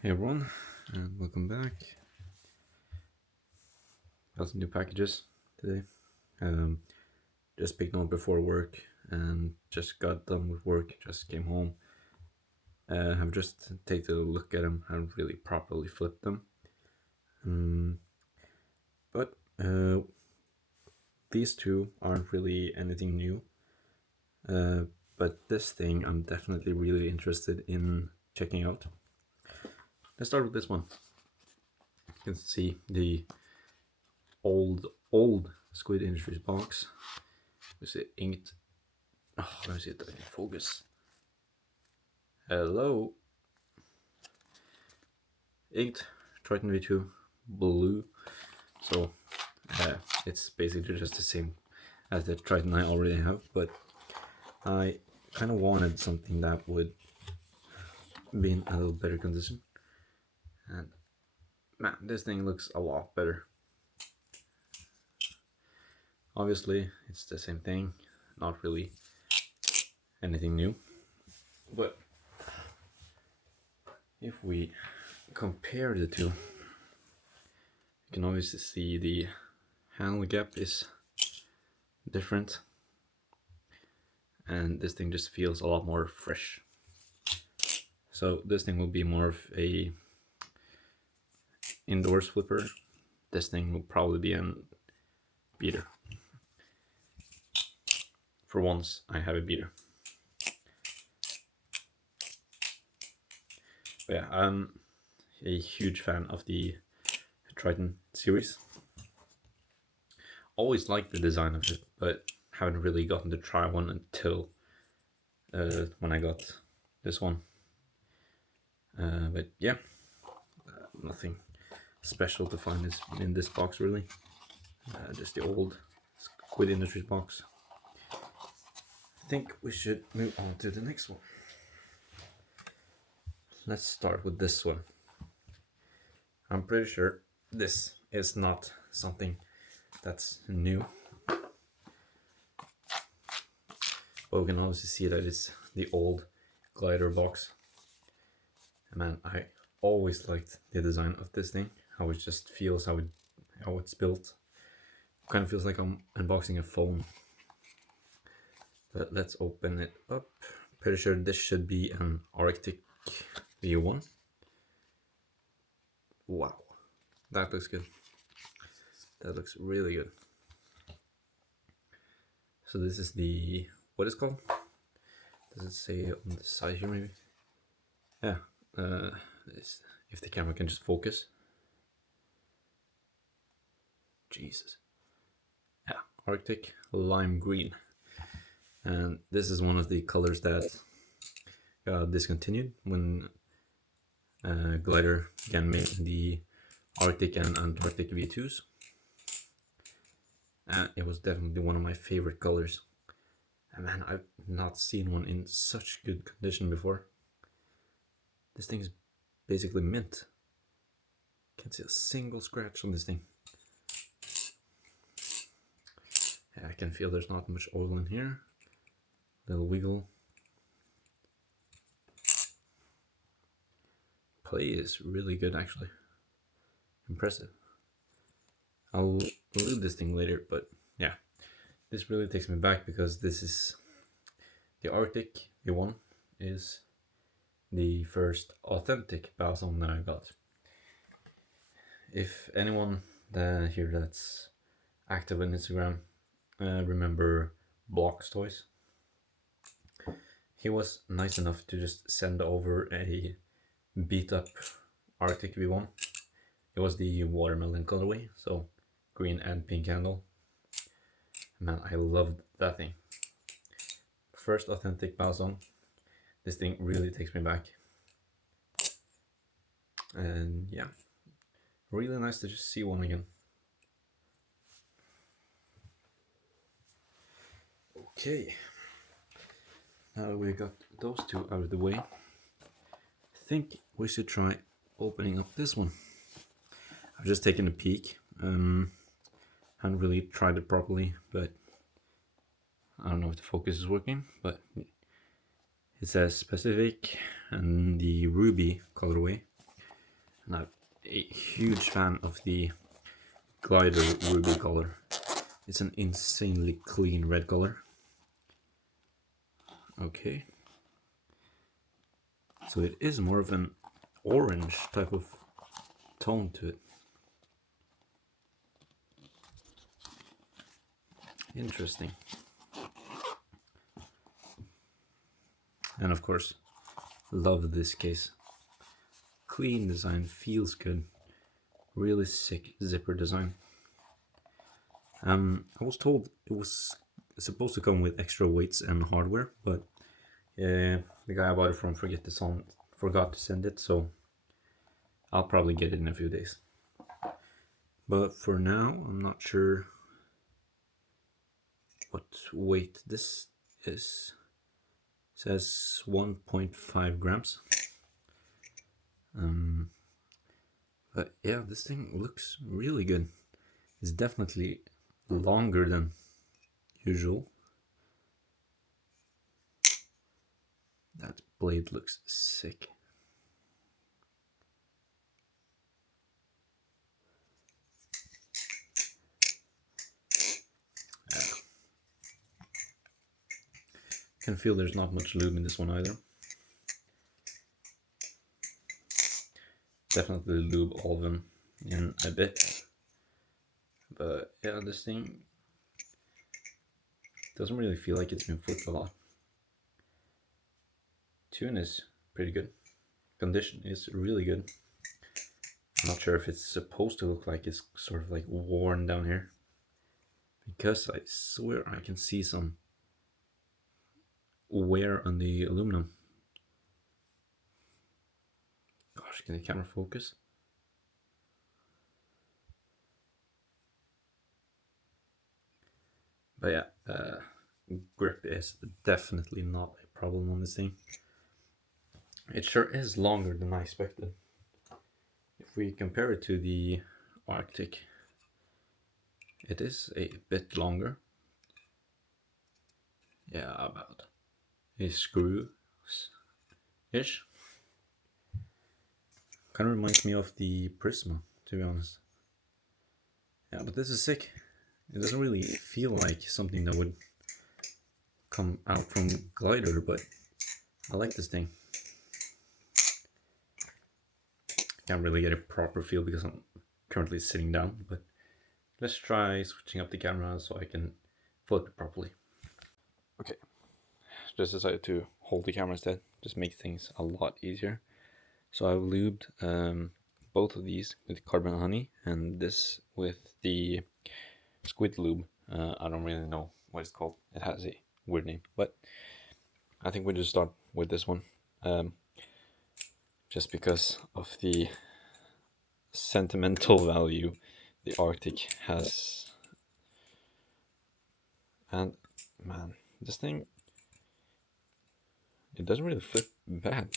Hey everyone, and welcome back. Got some new packages today. Um, just picked them up before work and just got done with work, just came home. Have just taken a look at them, haven't really properly flipped them. But these two aren't really anything new. But this thing I'm definitely really interested in checking out. Let's start with this one. You can see the old Squid Industries box. Is it inked? Oh, let me see if I can focus. Hello. Inked Triton V2 blue. So it's basically just the same as the Triton I already have, but I kind of wanted something that would be in a little better condition. And man, this thing looks a lot better. Obviously, it's the same thing, not really anything new. But if we compare the two, you can obviously see the handle gap is different, and this thing just feels a lot more fresh. So this thing will be more of a indoors flipper. This thing will probably be a beater. For once, I have a beater. But yeah, I'm a huge fan of the Triton series. Always liked the design of it, but haven't really gotten to try one until when I got this one. But yeah, nothing special to find in this box really. Just the old Squid Industries box. I think we should move on to the next one. Let's start with this one. I'm pretty sure this is not something that's new, but we can obviously see that it's the old Glidr box. And man, I always liked the design of this thing, how it just feels, how it's built. Kind of feels like I'm unboxing a phone. But let's open it up. Pretty sure this should be an Arctic V1. Wow, that looks good. That looks really good. So this is the, what is it called? Does it say on the side here maybe? Yeah, if the camera can just focus. Jesus. Yeah, Arctic lime green. And this is one of the colors that got discontinued when Glidr began making the Arctic and Antarctic V2s. And it was definitely one of my favorite colors. And man, I've not seen one in such good condition before. This thing is basically mint. Can't see a single scratch on this thing. Yeah, I can feel there's not much oil in here. Little wiggle. Play is really good actually. Impressive. I'll load this thing later, but yeah. This really takes me back because this is the Arctic V1 is the first authentic balsam that I got. If anyone here that's active on Instagram remember Block's Toys, he was nice enough to just send over a beat up Arctic V1. It was the watermelon colorway, so green and pink handle. Man, I loved that thing. First authentic balsam. This thing really takes me back. And yeah, really nice to just see one again. Okay, now that we got those two out of the way, I think we should try opening up this one. I've just taken a peek. Haven't really tried it properly, but I don't know if the focus is working, but it says specific and the ruby colorway. And I'm a huge fan of the Glidr ruby color. It's an insanely clean red color. Okay. So it is more of an orange type of tone to it. Interesting. And of course, love this case. Clean design, feels good. Really sick zipper design. I was told it was supposed to come with extra weights and hardware, but the guy I bought it from forgot to send it, so I'll probably get it in a few days. But for now, I'm not sure what weight this is. It says 1.5 grams. But yeah, this thing looks really good. It's definitely longer than usual. That blade looks sick. Can feel there's not much lube in this one either. Definitely lube all of them in a bit. But yeah, this thing doesn't really feel like it's been flipped a lot. Tune is pretty good. Condition is really good. I'm not sure if it's supposed to look like it's sort of like worn down here, because I swear I can see some wear on the aluminum. Gosh, can the camera focus? But yeah, grip is definitely not a problem on this thing. It sure is longer than I expected. If we compare it to the Arctic, it is a bit longer. Yeah, about a screw-ish. Kind of reminds me of the Prisma, to be honest. Yeah, but this is sick. It doesn't really feel like something that would come out from Glidr, but I like this thing. Can't really get a proper feel because I'm currently sitting down, but let's try switching up the camera so I can flip it properly. Okay, just decided to hold the camera instead, just make things a lot easier. So I've lubed both of these with carbon honey and this with the Squid lube. I don't really know what it's called. It has a weird name, but I think we'll just start with this one. Just because of the sentimental value the Arctic has. And man, this thing, it doesn't really flip bad.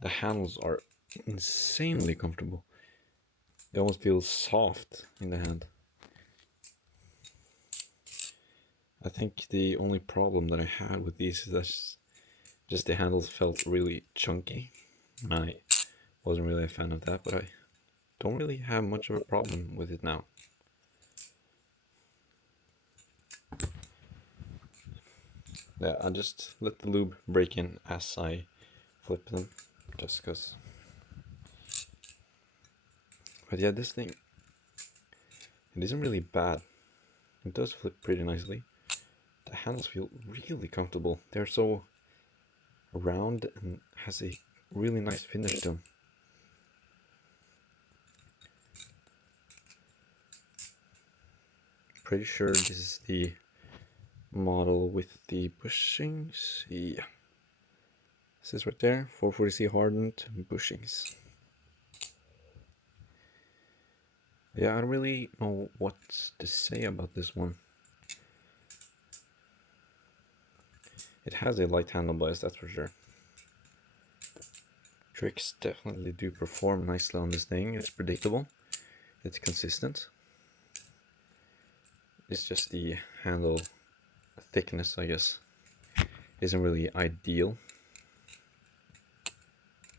The handles are insanely comfortable. They almost feel soft in the hand. I think the only problem that I had with these is that just the handles felt really chunky. I wasn't really a fan of that, but I don't really have much of a problem with it now. Yeah, I just let the lube break in as I flip them, just because. But yeah, this thing, it isn't really bad. It does flip pretty nicely. The handles feel really comfortable. They're so round and has a really nice finish to them. Pretty sure this is the model with the bushings. Yeah. This is right there, 440C hardened bushings. Yeah, I don't really know what to say about this one. It has a light handle bias, that's for sure. Tricks definitely do perform nicely on this thing. It's predictable. It's consistent. It's just the handle thickness, I guess, isn't really ideal.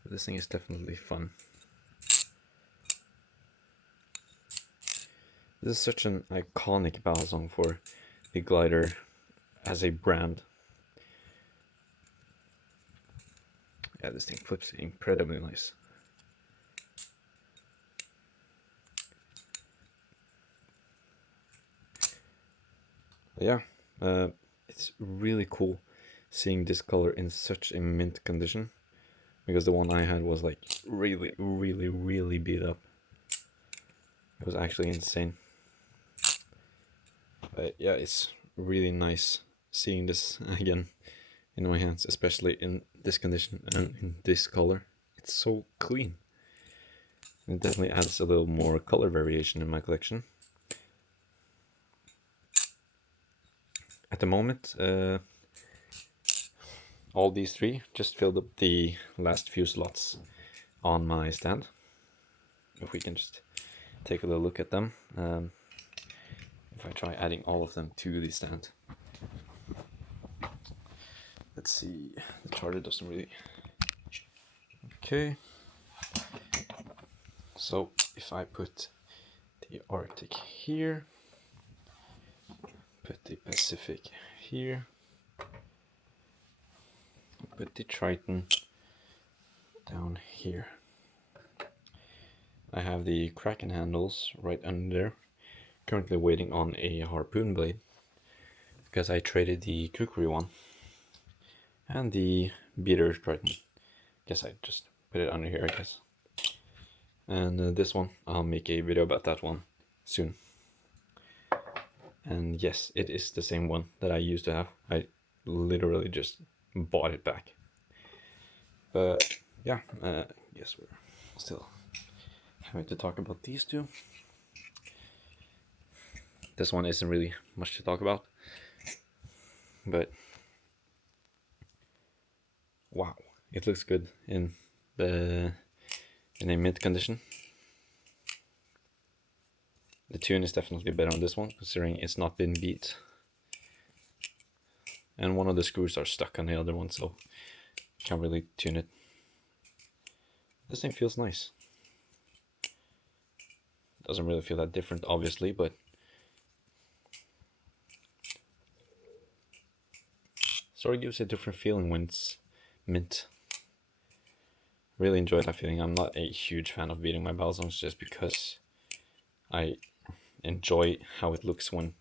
This thing is definitely fun. This is such an iconic balisong for the Glidr as a brand. Yeah, this thing flips incredibly nice. Yeah, it's really cool seeing this color in such a mint condition, because the one I had was like really beat up. It was actually insane. But yeah, it's really nice seeing this again in my hands, especially in this condition and in this color. It's so clean. It definitely adds a little more color variation in my collection. At the moment, all these three just filled up the last few slots on my stand. If we can just take a little look at them. If I try adding all of them to the stand. Let's see, the charger doesn't really... Okay. So if I put the Arctic here, put the Pacific here, put the Triton down here. I have the Kraken handles right under there. Currently waiting on a harpoon blade because I traded the kukri one and the beater Triton. Guess I just put it under here, I guess. And this one, I'll make a video about that one soon. And yes, it is the same one that I used to have. I literally just bought it back. But yeah, guess we're still having to talk about these two. This one isn't really much to talk about, but wow, it looks good in a mint condition. The tune is definitely better on this one, considering it's not been beat. And one of the screws are stuck on the other one, so can't really tune it. This thing feels nice. Doesn't really feel that different, obviously, but sort of gives a different feeling when it's mint. Really enjoy that feeling. I'm not a huge fan of beating my balisongs just because I enjoy how it looks when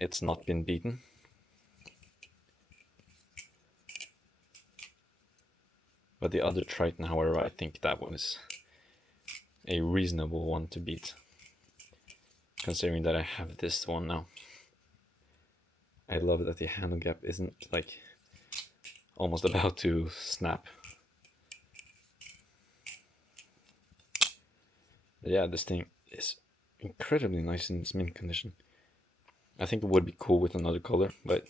it's not been beaten. But the other Triton, however, I think that one is a reasonable one to beat, considering that I have this one now. I love that the handle gap isn't like almost about to snap. But yeah, this thing is incredibly nice in its mint condition. I think it would be cool with another color, but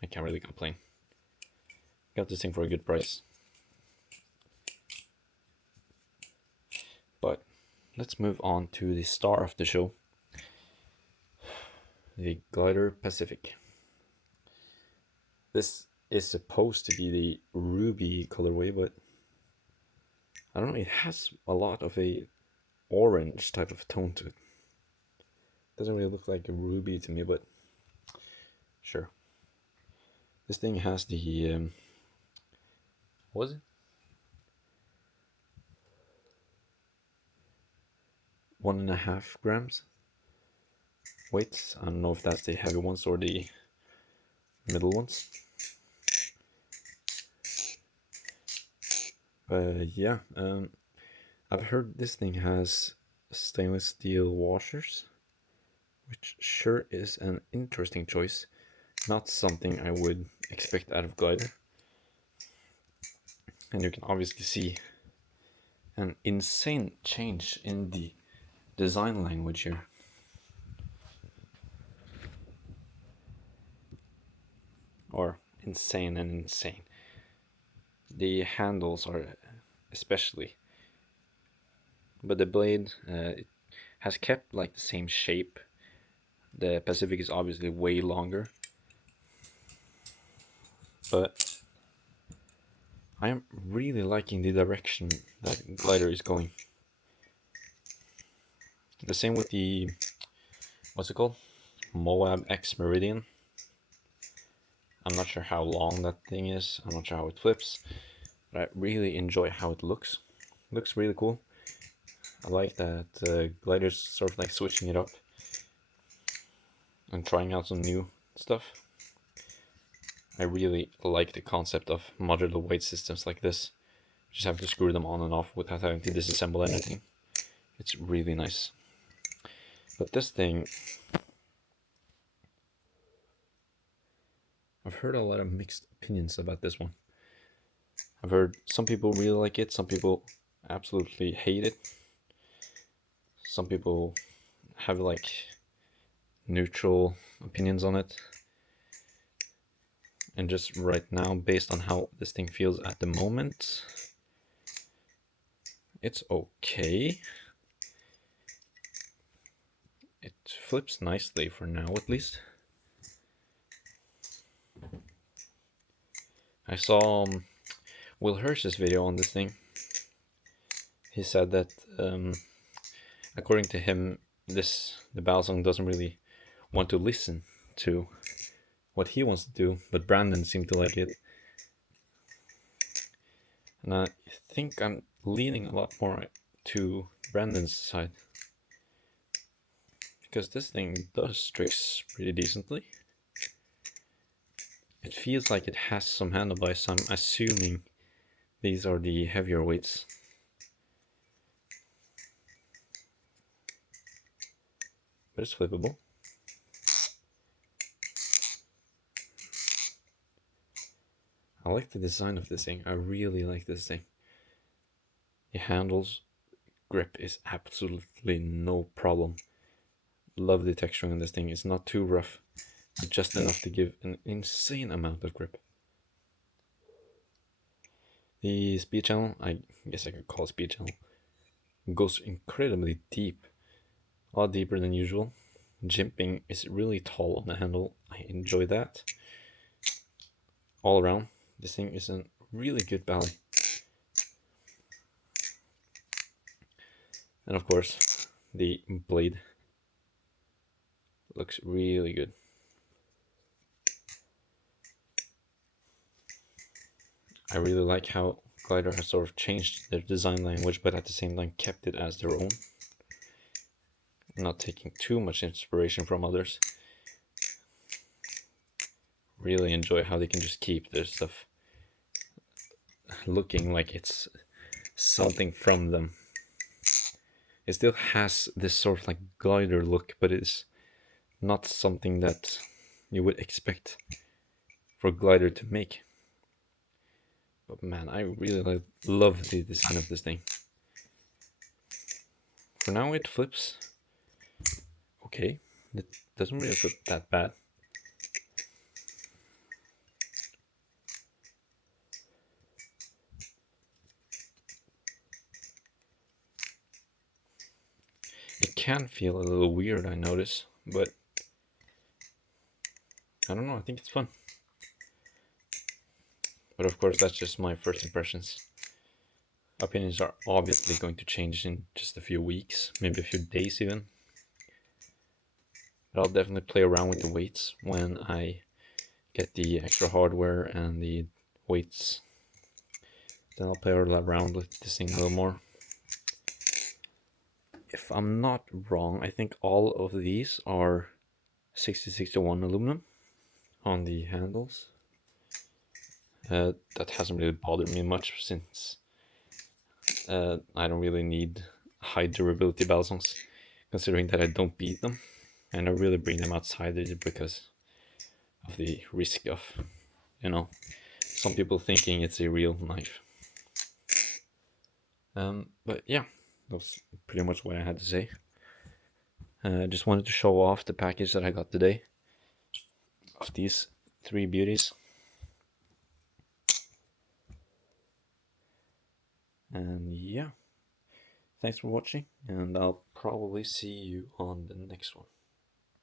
I can't really complain. Got this thing for a good price. But let's move on to the star of the show, the Glidr Pacific. This is supposed to be the ruby colorway, but I don't know, it has a lot of a orange type of tone to it. Doesn't really look like a ruby to me, but sure. This thing has the what was it? 1.5 grams weights. I don't know if that's the heavy ones or the middle ones. But yeah, I've heard this thing has stainless steel washers, which sure is an interesting choice. Not something I would expect out of Glidr. And you can obviously see an insane change in the design language here. Or insane and insane. The handles are especially, but the blade it has kept like the same shape. The Pacific is obviously way longer, but I am really liking the direction that Glidr is going. The same with the, what's it called? Moab X Meridian. I'm not sure how long that thing is. I'm not sure how it flips, but I really enjoy how it looks. It looks really cool. I like that Glidr's sort of like switching it up and trying out some new stuff. I really like the concept of modular weight systems like this. Just have to screw them on and off without having to disassemble anything. It's really nice. But this thing, I've heard a lot of mixed opinions about this one. I've heard some people really like it, some people absolutely hate it. Some people have like neutral opinions on it. And just right now, based on how this thing feels at the moment, it's okay. It flips nicely for now, at least. I saw Will Hirsch's video on this thing. He said that according to him, the Balsong doesn't really want to listen to what he wants to do, but Brandon seemed to like it. And I think I'm leaning a lot more to Brandon's side, because this thing does tricks pretty decently. It feels like it has some handlebars, so I'm assuming these are the heavier weights. But it's flippable. I like the design of this thing. I really like this thing. The handles grip is absolutely no problem. Love the texturing on this thing. It's not too rough, but just enough to give an insane amount of grip. The speed channel, I guess I could call it speed channel, goes incredibly deep. A lot deeper than usual. Jimping is really tall on the handle. I enjoy that. All around, this thing is a really good ballet. And of course, the blade looks really good. I really like how Glidr has sort of changed their design language, but at the same time kept it as their own. Not taking too much inspiration from others. Really enjoy how they can just keep their stuff looking like it's something from them. It still has this sort of like Glidr look, but it's not something that you would expect for Glidr to make. But man, I really love the design of this thing. For now it flips okay. It doesn't really flip that bad. It can feel a little weird, I notice, but I don't know, I think it's fun. But of course, that's just my first impressions. Opinions are obviously going to change in just a few weeks, maybe a few days even. But I'll definitely play around with the weights when I get the extra hardware and the weights. Then I'll play around with this thing a little more. If I'm not wrong, I think all of these are 6061 aluminum on the handles. That hasn't really bothered me much since I don't really need high durability balsons, considering that I don't beat them, and I really bring them outside because of the risk of, some people thinking it's a real knife. But yeah, that's pretty much what I had to say. I just wanted to show off the package that I got today of these three beauties. And yeah, thanks for watching, and I'll probably see you on the next one.